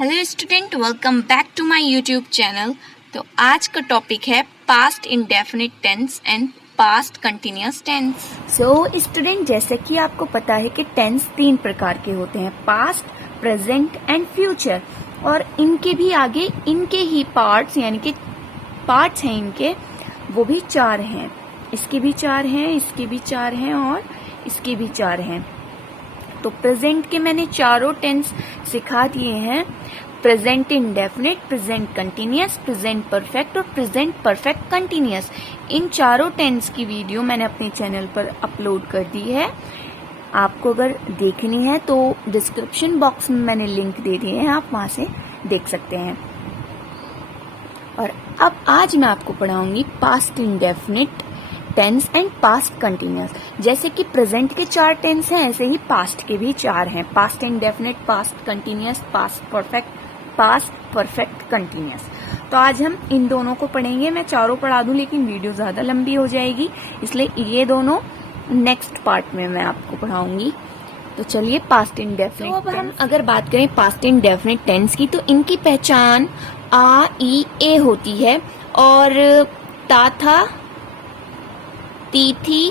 Hello student, welcome back to my YouTube channel. तो आज का टॉपिक है past indefinite tense and past continuous tense. So student, जैसे कि आपको पता है कि टेंस 3 प्रकार के होते हैं, पास्ट, प्रेजेंट एंड फ्यूचर। और इनके भी आगे इनके ही पार्ट्स यानी कि पार्ट्स हैं इनके, वो भी 4 हैं। इसके भी 4 हैं, इसके भी 4 हैं और इसके भी 4 हैं। तो प्रेजेंट के मैंने चारों टेंस सिखा दिए हैं, present indefinite, present continuous, present perfect और प्रेजेंट परफेक्ट कंटिन्यूअस। इन चारों टेंस की वीडियो मैंने अपने चैनल पर अपलोड कर दी है। आपको अगर देखनी है तो डिस्क्रिप्शन बॉक्स में मैंने लिंक दे दिए हैं, आप वहां से देख सकते हैं। और अब आज मैं आपको पढ़ाऊंगी past indefinite tense and past continuous. जैसे कि प्रेजेंट के 4 टेंस हैं, ऐसे ही पास्ट के भी 4 हैं, past indefinite, past continuous, past perfect continuous. तो आज हम इन दोनों को पढ़ेंगे। मैं चारों पढ़ा दूं लेकिन वीडियो ज्यादा लंबी हो जाएगी, इसलिए ये दोनों नेक्स्ट पार्ट में मैं आपको पढ़ाऊंगी। तो चलिए पास्ट इंडेफिनिट। तो अब हम अगर बात करें पास्ट इंडेफिनिट टेंस की, तो इनकी पहचान आ, ई, ए होती है और ता, था, ती, थी,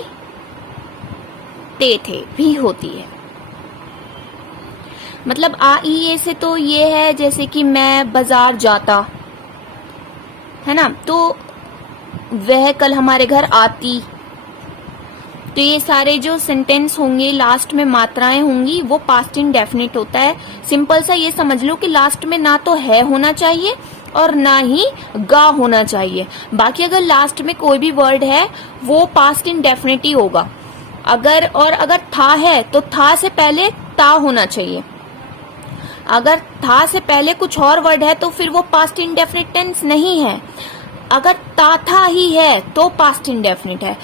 ते, थे भी होती है। मतलब आ, ई, ए से तो ये है जैसे कि मैं बाजार जाता, है ना, तो वह कल हमारे घर आती। तो ये सारे जो सेंटेंस होंगे, लास्ट में मात्राएं होंगी, वो पास्ट इंडेफिनिट होता है। सिंपल सा ये समझ लो कि लास्ट में ना तो है होना चाहिए और ना ही गा होना चाहिए। बाकी अगर लास्ट में कोई भी वर्ड है वो पास्ट इंडेफिनिट ही होगा। अगर था है तो था से पहले ता होना चाहिए। अगर था से पहले कुछ और वर्ड है तो फिर वो पास्ट इंडेफिनिट टेंस नहीं है। अगर ता था ही है तो पास्ट इंडेफिनिट है,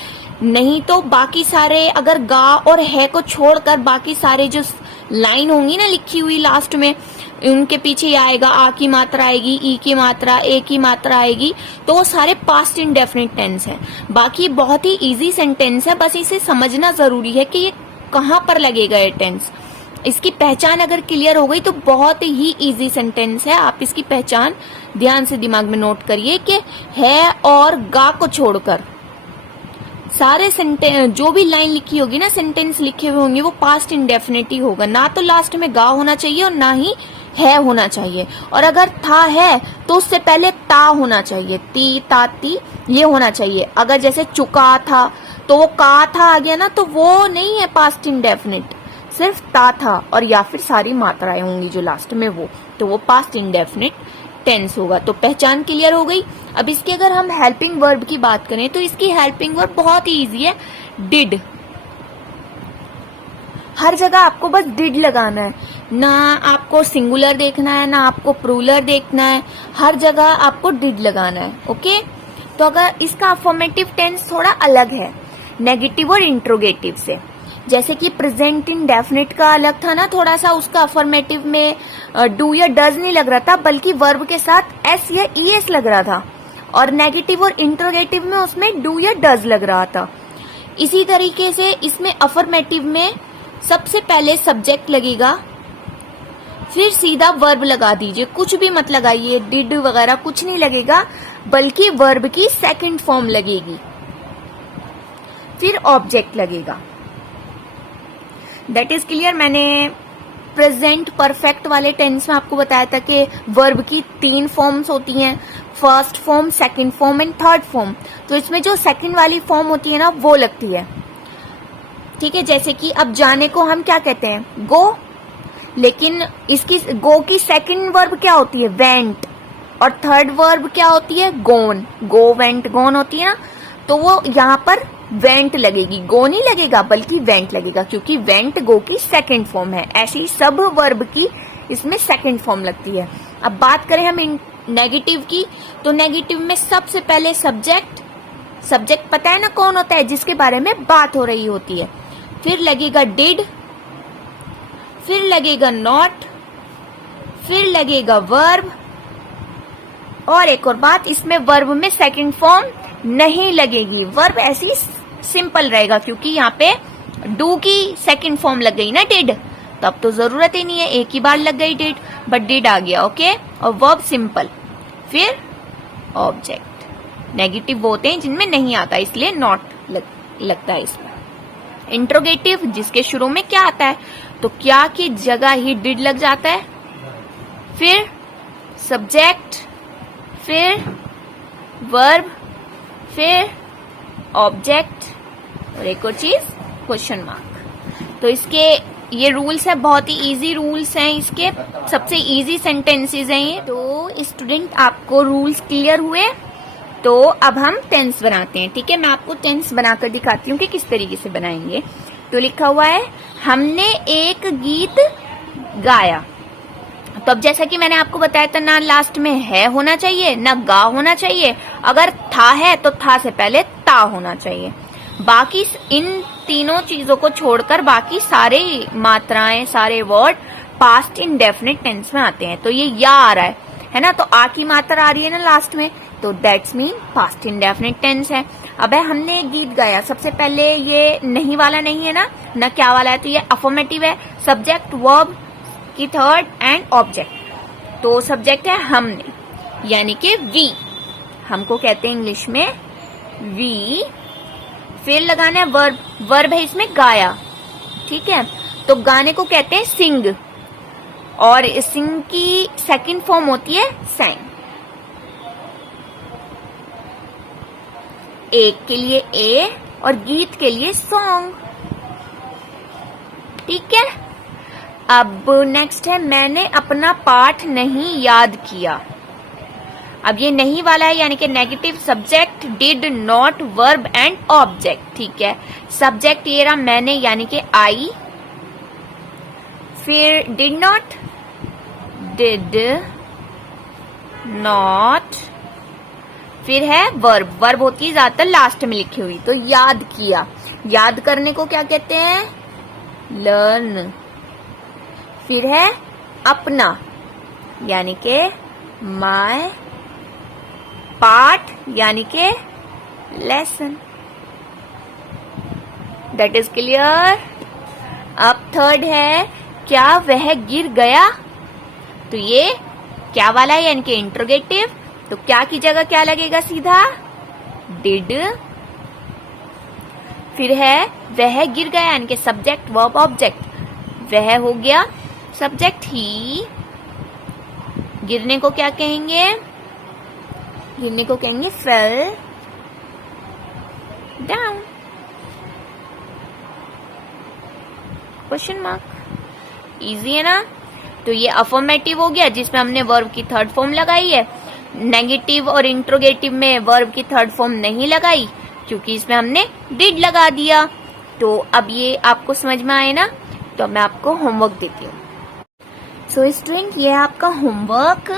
नहीं तो बाकी सारे अगर गा और है को छोड़कर बाकी सारे जो लाइन होंगी ना लिखी हुई लास्ट में, उनके पीछे आएगा आ की मात्रा आएगी, ई की मात्रा, ए की मात्रा आएगी, तो वो सारे पास्ट इंडेफिनिट टेंस है। बाकी बहुत ही इजी सेंटेंस है, बस इसे समझना जरूरी है कि ये कहाँ पर लगेगा ये टेंस। इसकी पहचान अगर क्लियर हो गई तो बहुत ही इजी सेंटेंस है। आप इसकी पहचान ध्यान से दिमाग में नोट करिए कि है और गा को छोड़कर सारे सेंटेंस, जो भी लाइन लिखी होगी ना, सेंटेंस लिखे हुए होंगे, वो पास्ट इंडेफिनिट ही होगा। ना तो लास्ट में गा होना चाहिए और ना ही है होना चाहिए। और अगर था है तो उससे पहले ता होना चाहिए, ती, ताती, ये होना चाहिए। अगर जैसे चुका था तो वो का था आ गया ना, तो वो नहीं है पास्ट इंडेफिनिट, सिर्फ ता था और या फिर सारी मात्राएं होंगी जो लास्ट में, वो तो वो पास्ट इंडेफिनिट टेंस होगा। तो पहचान क्लियर हो गई। अब इसकी अगर हम हेल्पिंग वर्ब की बात करें तो इसकी हेल्पिंग वर्ब बहुत ही इजी है, डिड। हर जगह आपको बस डिड लगाना है, ना आपको सिंगुलर देखना है ना आपको प्लूरल देखना है, हर जगह आपको डिड लगाना है। ओके, तो अगर इसका अफर्मेटिव टेंस थोड़ा अलग है नेगेटिव और इंट्रोगेटिव से। जैसे कि प्रेजेंट इंडेफिनिट का अलग था ना थोड़ा सा, उसका अफर्मेटिव में डू या डज नहीं लग रहा था, बल्कि वर्ब के साथ एस या ईएस लग रहा था। और नेगेटिव और इंट्रोगेटिव में उसमें डू या डज लग रहा था। इसी तरीके से इसमें अफर्मेटिव में सबसे पहले सब्जेक्ट लगेगा, फिर सीधा वर्ब लगा दीजिए, कुछ भी मत लगाइए, डिड वगैरह कुछ नहीं लगेगा, बल्कि वर्ब की सेकंड फॉर्म लगेगी, फिर ऑब्जेक्ट लगेगा। That is clear. मैंने प्रेजेंट परफेक्ट वाले टेंस में आपको बताया था कि वर्ब की 3 फॉर्म्स होती हैं, first form, second form and third form. तो इसमें जो सेकंड वाली फॉर्म होती है ना, वो लगती है। ठीक है, जैसे कि अब जाने को हम क्या कहते हैं, गो, लेकिन इसकी गो की सेकंड वर्ब क्या होती है, वेंट, और थर्ड वर्ब क्या होती है, गोन। गो, वेंट, गोन होती है ना, तो वो यहाँ पर वेंट लगेगी, गो नहीं लगेगा बल्कि वेंट लगेगा, क्योंकि वेंट गो की सेकंड फॉर्म है। ऐसे ही सब वर्ब की इसमें सेकंड फॉर्म लगती है। अब बात करें हम नेगेटिव की, तो नेगेटिव में सबसे पहले सब्जेक्ट पता है ना कौन होता है, जिसके बारे में बात हो रही होती है, फिर लगेगा डिड, फिर लगेगा नॉट, फिर लगेगा वर्ब। और एक और बात, इसमें वर्ब में सेकंड फॉर्म नहीं लगेगी, वर्ब ऐसी सिंपल रहेगा, क्योंकि यहाँ पे डू की सेकंड फॉर्म लग गई ना डिड, तब तो जरूरत ही नहीं है, एक ही बार लग गई डिड, बट डिड आ गया, ओके। और वर्ब सिंपल, फिर ऑब्जेक्ट। नेगेटिव वो होते हैं जिनमें नहीं आता, इसलिए नॉट लगता है इसमें। इंट्रोगेटिव जिसके शुरू में क्या आता है, तो क्या की जगह ही डिड लग जाता है, फिर सब्जेक्ट, फिर वर्ब, फिर ऑब्जेक्ट, और एक और चीज क्वेश्चन मार्क। तो इसके ये रूल्स है, बहुत ही इजी रूल्स हैं इसके, सबसे इजी सेंटेंसेस हैं ये। तो स्टूडेंट आपको रूल्स क्लियर हुए, तो अब हम टेंस बनाते हैं, ठीक है। मैं आपको टेंस बनाकर दिखाती हूँ कि किस तरीके से बनाएंगे। तो लिखा हुआ है हमने एक गीत गाया। तो अब जैसा कि मैंने आपको बताया था ना, लास्ट में है होना चाहिए, ना गा होना चाहिए। अगर था है तो था से पहले ता होना चाहिए। बाकी इन तीनों चीजों को छोड़कर बाकी सारे मात्राएं, सारे वर्ड पास्ट इंडेफिनिट टेंस में आते हैं। तो ये या आ रहा है ना, तो आ की मात्रा आ रही है ना लास्ट में, तो that's mean past indefinite tense है। अब है हमने एक गीत गाया, सबसे पहले ये नहीं वाला नहीं है ना क्या वाला है, तो ये अफर्मेटिव है। सब्जेक्ट वर्ब की थर्ड एंड ऑब्जेक्ट। तो सब्जेक्ट है हमने, यानी कि वी, हमको कहते हैं इंग्लिश में वी। फिर लगाना है वर्ब, वर्ब है इसमें गाया, ठीक है। तो गाने को कहते हैं सिंग, और सिंग की सेकंड फॉर्म होती है सैंग। एक के लिए ए और गीत के लिए सॉन्ग, ठीक है। अब नेक्स्ट है मैंने अपना पाठ नहीं याद किया। अब ये नहीं वाला है, यानी कि negative. Subject did not verb and object, ठीक है। सब्जेक्ट ये रहा मैंने, यानी कि आई। फिर डिड नॉट, डिड नॉट, फिर है वर्ब, वर्ब होती है ज्यादातर लास्ट में लिखी हुई। तो याद किया, याद करने को क्या कहते हैं, लर्न। फिर है अपना, यानी के माय, पाठ यानी के लेसन। That is clear. अब थर्ड है क्या वह गिर गया। तो ये क्या वाला है, यानी कि इंट्रोगेटिव। तो क्या की जगह क्या लगेगा, सीधा डिड। फिर है वह गिर गया, यानी कि सब्जेक्ट वर्ब ऑब्जेक्ट। वह हो गया सब्जेक्ट, ही। गिरने को क्या कहेंगे, गिरने को कहेंगे fell down. Question mark. Easy है ना। तो ये अफर्मेटिव हो गया, जिसमें हमने वर्ब की थर्ड फॉर्म लगाई है। नेगेटिव और इंट्रोगेटिव में वर्ब की थर्ड फॉर्म नहीं लगाई, क्योंकि इसमें हमने डिड लगा दिया। तो अब ये आपको समझ में आए ना, तो मैं आपको होमवर्क देती हूँ। सो स्टूडेंट, ये आपका होमवर्क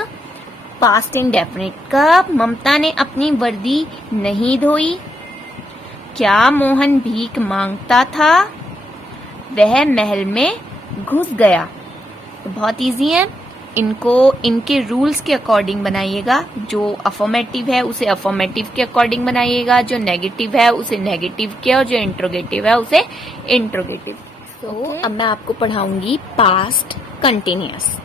पास्ट इंडेफिनिट का। ममता ने अपनी वर्दी नहीं धोई। क्या मोहन भीख मांगता था। वह महल में घुस गया। तो बहुत इजी है, इनको इनके रूल्स के अकॉर्डिंग बनाइएगा। जो अफर्मेटिव है उसे अफर्मेटिव के अकॉर्डिंग बनाइएगा, जो नेगेटिव है उसे नेगेटिव के, और जो इंट्रोगेटिव है उसे इंट्रोगेटिव। तो अब मैं आपको पढ़ाऊंगी पास्ट कंटिन्यूअस।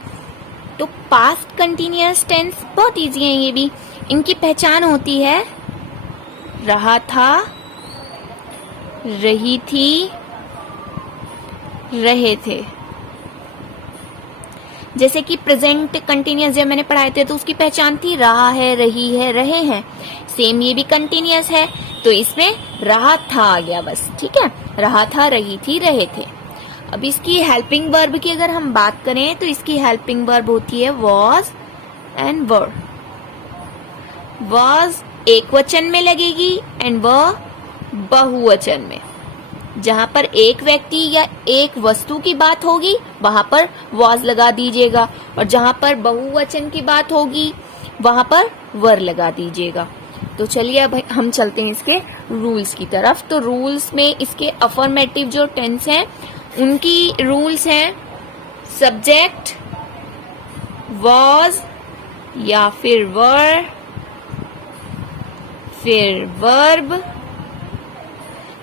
तो पास्ट कंटिन्यूअस टेंस बहुत इजी है ये भी। इनकी पहचान होती है रहा था, रही थी, रहे थे। जैसे कि प्रेजेंट कंटिन्यूअस जब मैंने पढ़ाए थे तो उसकी पहचान थी रहा है, रही है, रहे हैं। सेम ये भी कंटिन्यूअस है, तो इसमें रहा था आ गया बस, ठीक है। रहा था, रही थी, रहे थे। अब इसकी हेल्पिंग वर्ब की अगर हम बात करें तो इसकी हेल्पिंग वर्ब होती है वॉज एंड वर। वॉज एक वचन में लगेगी एंड वर बहुवचन में। जहां पर एक व्यक्ति या एक वस्तु की बात होगी वहां पर वॉज लगा दीजिएगा, और जहां पर बहुवचन की बात होगी वहां पर वर लगा दीजिएगा। तो चलिए अब हम चलते हैं इसके रूल्स की तरफ। तो रूल्स में इसके अफर्मेटिव जो टेंस हैं उनकी रूल्स हैं सब्जेक्ट वॉज या फिर वर, फिर वर्ब,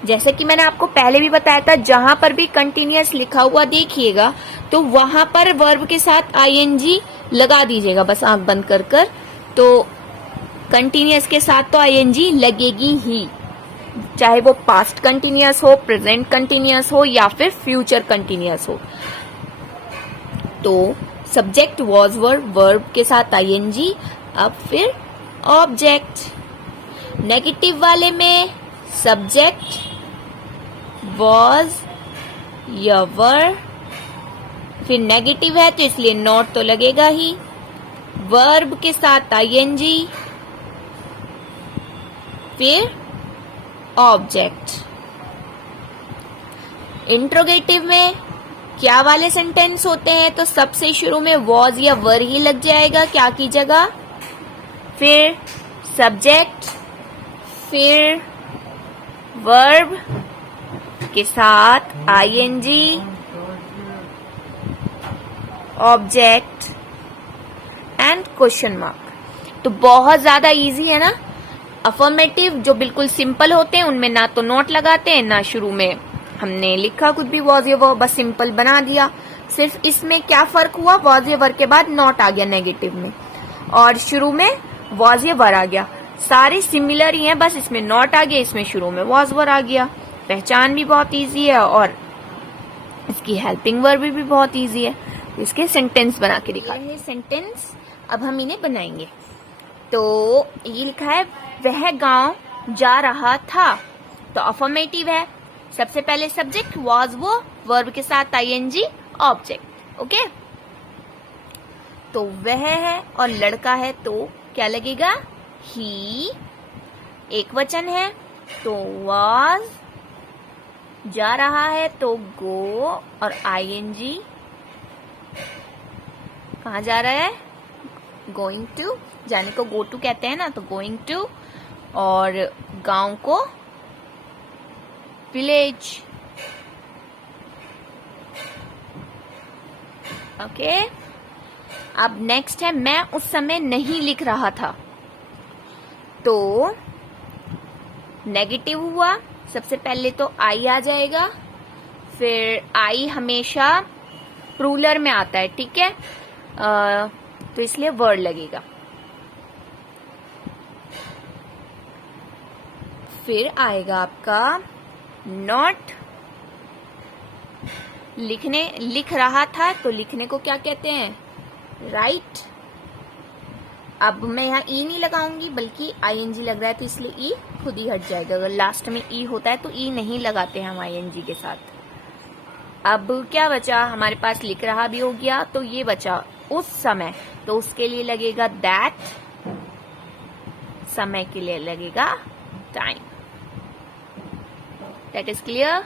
जैसे कि मैंने आपको पहले भी बताया था, जहां पर भी कंटिन्यूअस लिखा हुआ देखिएगा तो वहां पर वर्ब के साथ आईएनजी लगा दीजिएगा, बस आंख बंद कर कर। तो कंटिन्यूअस के साथ तो आईएनजी लगेगी ही, चाहे वो पास्ट कंटिन्यूअस हो, प्रेजेंट कंटिन्यूअस हो या फिर फ्यूचर कंटिन्यूअस हो। तो सब्जेक्ट वॉज वर्ब के साथ आईएनजी, अब फिर ऑब्जेक्ट। नेगेटिव वाले में सब्जेक्ट वॉज या वर, फिर नेगेटिव है तो इसलिए नॉट तो लगेगा ही, वर्ब के साथ आईएनजी, फिर ऑब्जेक्ट। इंट्रोगेटिव में क्या वाले सेंटेंस होते हैं, तो सबसे शुरू में वॉज या वर ही लग जाएगा क्या की जगह, फिर सब्जेक्ट, फिर वर्ब के साथ I N G, object and question mark. तो बहुत ज्यादा इजी है ना। अफर्मेटिव जो बिल्कुल सिंपल होते हैं उनमें ना तो नोट लगाते हैं, ना शुरू में हमने लिखा कुछ भी वॉज या वर, बस सिंपल बना दिया। सिर्फ इसमें क्या फर्क हुआ, वॉज या वर के बाद नॉट आ गया नेगेटिव में, और शुरू में वॉज या वर आ गया। सारे सिमिलर ही हैं, बस इसमें नॉट आ गया, इसमें शुरू में वॉज वर आ गया। पहचान भी बहुत इजी है और इसकी हेल्पिंग वर्ब भी बहुत इजी है। इसके सेंटेंस बना के दिखा है सेंटेंस, अब हम इन्हें बनाएंगे। तो ये लिखा है वह गांव जा रहा था, तो अफर्मेटिव है। सबसे पहले सब्जेक्ट वॉज, वो वर्ब के साथ आईएनजी, ऑब्जेक्ट। ओके, तो वह है और लड़का है तो क्या लगेगा, ही। एक वचन है तो वॉज, जा रहा है तो गो और आईएनजी, कहाँ जा रहा है, गोइंग टू, जाने को गो टू कहते हैं ना, तो गोइंग टू, और गांव को विलेज। ओके, अब नेक्स्ट है मैं उस समय नहीं लिख रहा था, तो नेगेटिव हुआ। सबसे पहले तो आई आ जाएगा, फिर आई हमेशा प्लूरल में आता है, ठीक है, तो इसलिए वर्ड लगेगा। फिर आएगा आपका नॉट, लिख रहा था तो लिखने को क्या कहते हैं, राइट। अब मैं यहाँ ई नहीं लगाऊंगी बल्कि आईएनजी लग रहा है, तो इसलिए ई खुद ही हट जाएगा। अगर लास्ट में ई होता है तो ई नहीं लगाते हैं हम आईएनजी के साथ। अब क्या बचा हमारे पास, लिख रहा भी हो गया, तो ये बचा उस समय, तो उसके लिए लगेगा दैट, समय के लिए लगेगा टाइम। That is clear.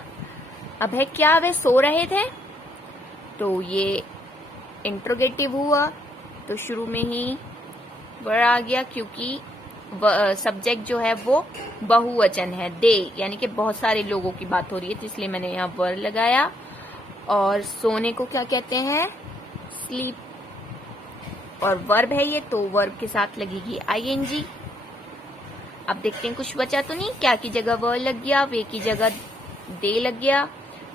अब है क्या वे सो रहे थे, तो ये इंट्रोगेटिव हुआ, तो शुरू में ही वर आ गया, क्योंकि सब्जेक्ट जो है वो बहुवचन है, दे, यानी कि बहुत सारे लोगों की बात हो रही है, तो इसलिए मैंने यहाँ वर लगाया। और सोने को क्या कहते हैं, स्लीप, और वर्ब है ये, तो वर्ब के साथ लगेगी आईएनजी। अब देखते हैं कुछ बचा तो नहीं, क्या की जगह वर लग गया, वे की जगह दे लग गया।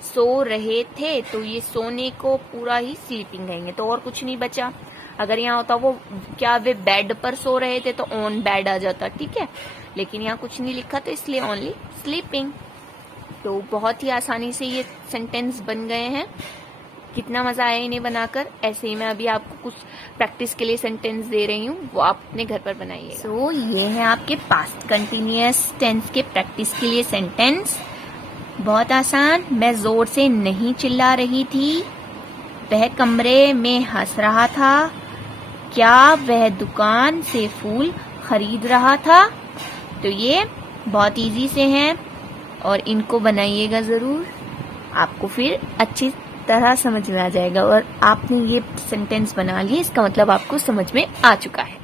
सो रहे थे, तो ये सोने को पूरा ही स्लीपिंग कहेंगे, तो और कुछ नहीं बचा। अगर यहाँ होता वो क्या वे बेड पर सो रहे थे, तो ऑन बेड आ जाता, ठीक है, लेकिन यहाँ कुछ नहीं लिखा, तो इसलिए ओनली स्लीपिंग। तो बहुत ही आसानी से ये सेंटेंस बन गए हैं। कितना मजा आया इन्हें बनाकर। ऐसे ही मैं अभी आपको कुछ प्रैक्टिस के लिए सेंटेंस दे रही हूँ, वो आप अपने घर पर बनाइए। सो ये है आपके पास्ट कंटिन्यूअस टेंस के प्रैक्टिस के लिए सेंटेंस। बहुत आसान। मैं जोर से नहीं चिल्ला रही थी, वह कमरे में हंस रहा था, क्या वह दुकान से फूल खरीद रहा था। तो ये बहुत इजी से हैं और इनको बनाइएगा जरूर, आपको फिर अच्छी तरह समझ में आ जाएगा। और आपने ये सेंटेंस बना लिए, इसका मतलब आपको समझ में आ चुका है।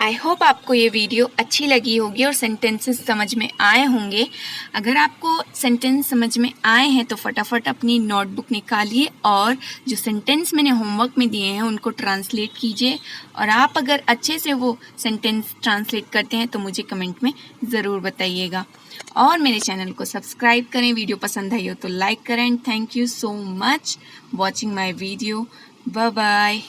आई होप आपको ये वीडियो अच्छी लगी होगी और सेंटेंसेस समझ में आए होंगे। अगर आपको सेंटेंस समझ में आए हैं तो फटाफट अपनी नोटबुक निकालिए और जो सेंटेंस मैंने होमवर्क में दिए हैं उनको ट्रांसलेट कीजिए। और आप अगर अच्छे से वो सेंटेंस ट्रांसलेट करते हैं तो मुझे कमेंट में ज़रूर बताइएगा। और मेरे चैनल को सब्सक्राइब करें। वीडियो पसंद आई हो तो लाइक करें। And thank you so much watching my video. Bye bye.